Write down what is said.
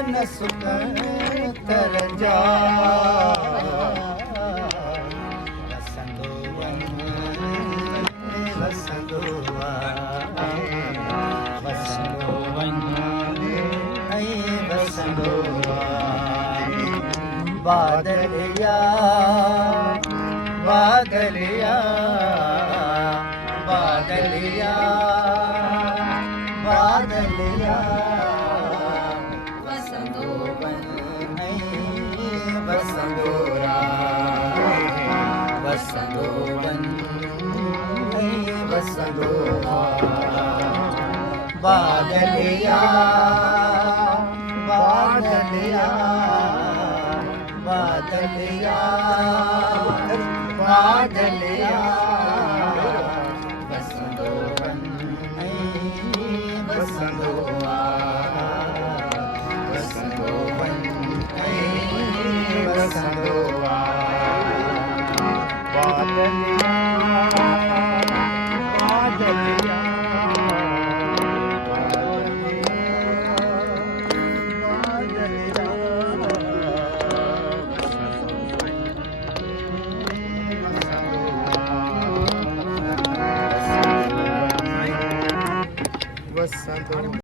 मन सुख तरंजा वसंदो वन वसंदो वसंदो वन वसंदो बादलिया बादलिया बादलिया बादलिया वसंदो वन वसंदो वसंदो वन वसंदो बादलिया बादलिया बादलिया बादलिया वसंदो वन वसंदो वसंदो वन वसंदो बादलिया बादलिया वसंदो